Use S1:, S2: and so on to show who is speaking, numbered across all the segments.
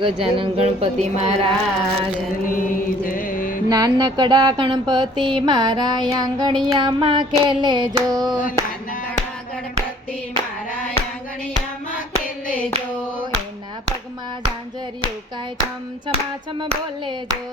S1: ગજાનન ગણપતિ મહારાજની નાનકડા ગણપતિ મારા આંગણિયામાં ખેલે જો.
S2: નાનકડા ગણપતિ મારા આંગણિયામાં ખેલે જો.
S1: એના પગમાં ઝાંઝરિયું કાંઈ છમ છમા છમ બોલે જો.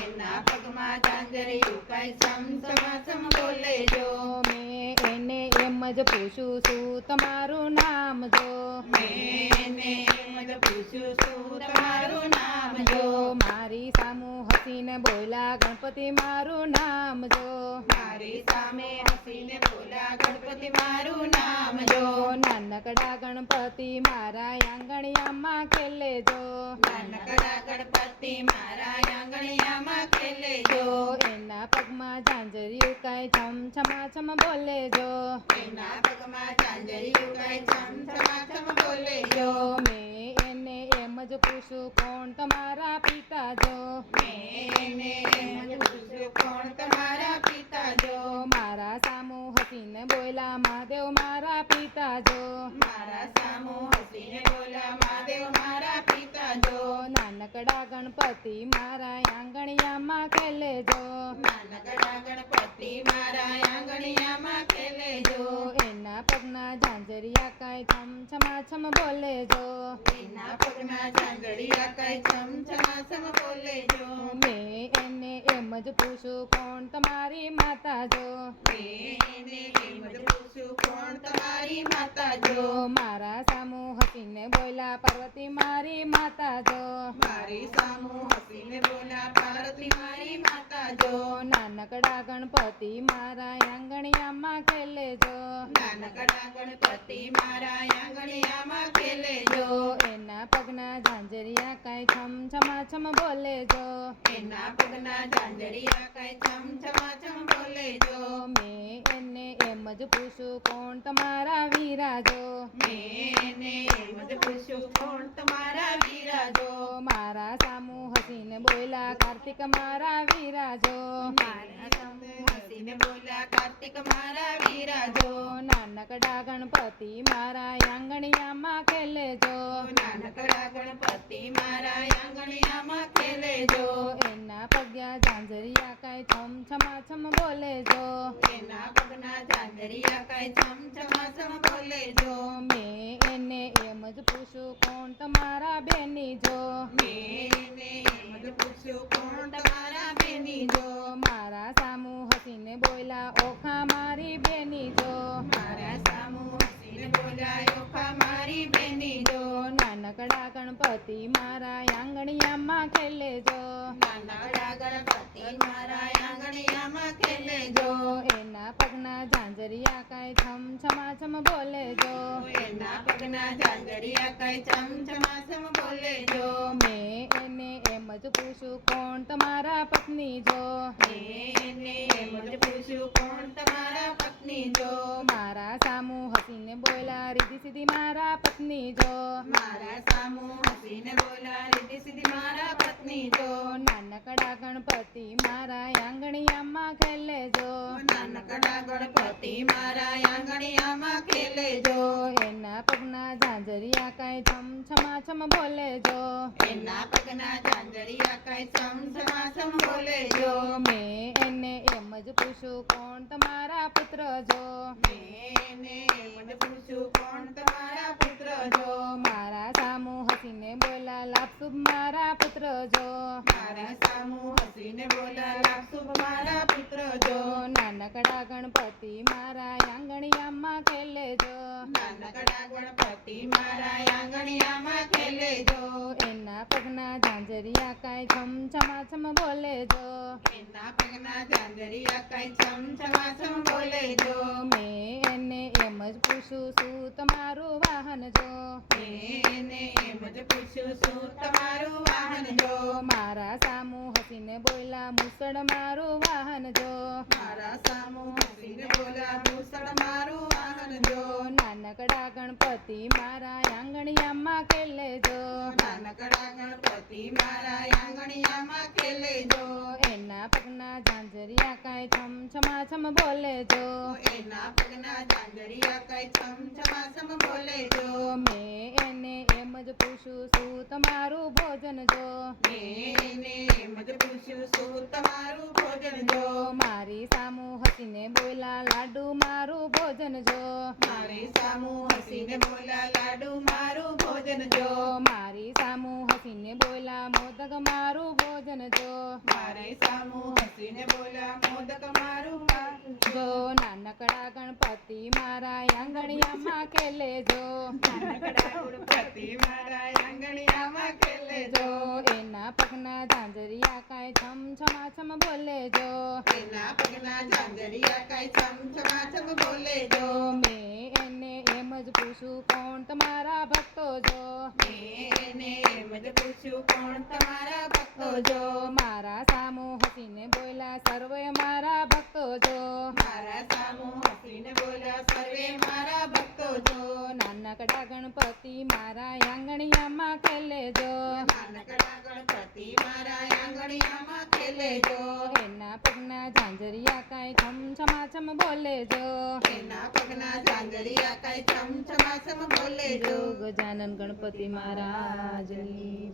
S2: એના પગમાં ઝાંઝરિયું કાંઈ છમ સમાસમ બોલે જો.
S1: મેં એને એમ જ પૂછું છું તમારું નામ જો.
S2: મેં એને પૂછ્યું શું તમારું નામ
S1: જો. મારી સામું હસીને બોલા ગણપતિ મારું નામ જો.
S2: મારી સામે હસીને બોલા ગણપતિ મારું નામ જો.
S1: નાનકડા ગણપતિ મારા આંગણિયામાં ખેલે જો.
S2: નાનકડા ગણપતિ મારા આંગણિયામાં ખેલે જો.
S1: એના પગમાં ઝાંઝરિયું કાંઈ છમ છમા છમ બોલે જો.
S2: એના પગમાં ચાંદરિયું કાંઈ છમ
S1: મેં એને એમ જ પૂછું કોણ તમારા પિતા જો
S2: મેં એને એમ જ પૂછું કોણ તમારા પિતા જો
S1: મારા સામુ હસીને બોલા મહાદેવ મારા પિતા જો
S2: મારા સામુ હસીને બોલા મહાદેવ મારા પિતા જો
S1: નાનકડા ગણપતિ મારા આંગણિયામાં ખેલે જો
S2: નાનકડા ગણપતિ મારા આંગણિયામાં
S1: કાંઈ છમ છમા છમ બોલે જો
S2: એના પગના ચાંદડિયા કાંઈ છમ છમાછમ બોલે જો
S1: મેં એને એમ જ પૂછું કોણ તમારી માતા જો
S2: એને એમ જ પૂછું કોણ તમારી માતા જો
S1: મારા સામુ હસીને બોલા પાર્વતી મારી માતા જો
S2: મારી સામુ હસીને બોલા પાર્વતી મારી માતા જો
S1: નાનકડા ગણપતિ મારા આંગણિયામાં ખેલે જો
S2: નાનકડા ગણપતિ મારા આંગણિયામાં ખેલે જો
S1: જો એના પગના ઝાંઝરિયા કાંઈ છમ છમા છમ બોલે જો
S2: એના પગના ઝાંઝરિયા કાંઈ છમ છમાછમ બોલે જો
S1: મેં એને એમ જ પૂછું કોણ તમારા વીરા જો
S2: મેં એને એમ જ પૂછું કોણ તમારા વીરા જો
S1: મારા સામુ હસીને બોલા કાર્તિક મારા વીરા જો
S2: મારા સામુ હસીને બોલ્યા કાર્તિક મારા વીરા જો.
S1: નાનકડા ગણપતિ મારા આંગણિયામાં ખેલે જો
S2: નાનકડા ગણપતિ મારા આંગણિયામાં
S1: એના પગ્યા ઝાંઝરિયા કાંઈ છમ છમા છમ બોલે જો
S2: એના પગના ઝાંઝરિયા કાંઈ છમ છમાછમ બોલે જો
S1: મેં એને એમ જ પૂછું કોણ તમારા બેની જો
S2: મેં એને એમ જ પૂછ્યું કોણ તમારા બેની જો
S1: મારા સામું હસીને બોલા ઓખા મારી બેની જો
S2: મારા સામુ હસીને બોલાયો ખા મારી બેની જો
S1: નાનકડા ગણપતિ મારા આંગણિયામાં ખેલે જો
S2: નાનકડા ગણપતિ મારા આંગણિયામાં ખેલે જો
S1: એના પગના ઝાંઝરિયા કાંઈ છમ છમા છમ બોલે
S2: એના પગના ઝાંઝરિયા કાંઈ છમ છમાછમ બોલે જો
S1: મેં એને એમ જ પૂછું કોણ તમારા પત્ની જો
S2: એને એમ જ પૂછું કોણ તમારા પત્ની જો
S1: મારા સામું હસીને બોલા રીધી સીધી મારા પત્ની જો.
S2: મારા સામુ હસીને બોલા રીધી સીધી મારા પત્ની જો.
S1: નાનકડા ગણપતિ મારા આંગણિયામાં ખેલે જો.
S2: નાનકડા ગણપતિ મારા આંગણિયામાં ખેલે જો.
S1: એના પગના ઝાંઝરિયા કાંઈ છમ છમા છમ બોલે જો.
S2: એના પગના ઝાંઝરિયા કાંઈ છમ છમાછમ બોલે જો.
S1: મેં એને એમ જ પૂછું કોણ તમારા પુત્ર જો?
S2: મેં એને એમ જ પૂછ્યું કોણ તમારા પુત્ર જો
S1: મારા સામું હસીને બોલા લાપસુબ મારા પુત્ર જો
S2: મારા સામુ હસીને બોલા લાગશું મારા પુત્ર જો
S1: નાનકડા ગણપતિ મારા આંગણિયામાં ખેલે જો
S2: નાનકડા ગણપતિ મારા આંગણિયામાં ખેલે જો
S1: એના પગના ઝાંઝરિયા કાંઈ છમ છમા છમ બોલે
S2: એના પગના ઝાંઝરિયા કાંઈ છમ છમાછમ બોલે જો
S1: મેં એને એમ જ પૂછું છું તમારું વાહન જો?
S2: મેં એને એમ જ પૂછું છું તમારું વાહન જો?
S1: મારા સામું હસીને બોલા મુસળ મારું
S2: મારા
S1: આંગણિયામાં ખેલે જો.
S2: નાનકડા ગણપતિ મારા આંગણિયામાં ખેલે જો.
S1: એના પગના ઝાંઝરિયા કાંઈ છમ છમા બોલે જો.
S2: એના પગના ચાંદરિયા કાંઈ છમ છમાછમ બોલે જો.
S1: મેં એને એમ જ પૂછું છું તમારું ભોજન જો?
S2: મેં એને એમ જ તમારું ભોજન જો?
S1: મારી સામું હસીને બોલા લાડુ મારું ભોજન જો
S2: મારી સામું હસીને બોલા લાડુ મારું ભોજન જો.
S1: મારી સામુ હસીને બોલા મોદક મારું ભોજન જો.
S2: મારી સામુ હસીને બોલા મોદક મારું
S1: જો. નાનકડા ગણપતિ મારા આંગણિયામાં ખેલે જો
S2: નાનકડા ગણપતિ મારા આંગણિયામાં
S1: પૂછું કોણ તમારા ભક્તો જો?
S2: મેં એને એમ કોણ તમારા ભક્તો જો?
S1: જો મારા સામો હસીને બોલા સર્વે મારા ભક્તો જો.
S2: મારા સામો હસીને બોલા સર્વે મારા ભક્તો જો.
S1: નાનકડા ગણપતિ મારા આંગણિયામાં ખેલે જો.
S2: નાનકડા ગણપતિ મારા આંગણિયામાં ખેલે જો.
S1: એના પગના ઝાંઝરિયા કાંઈ છમ છમાછમ બોલે જો
S2: એના પગના ચાંદડિયા કાંઈ છમ છમાછમ બોલે
S1: જો ગજાનન ગણપતિ મહારાજની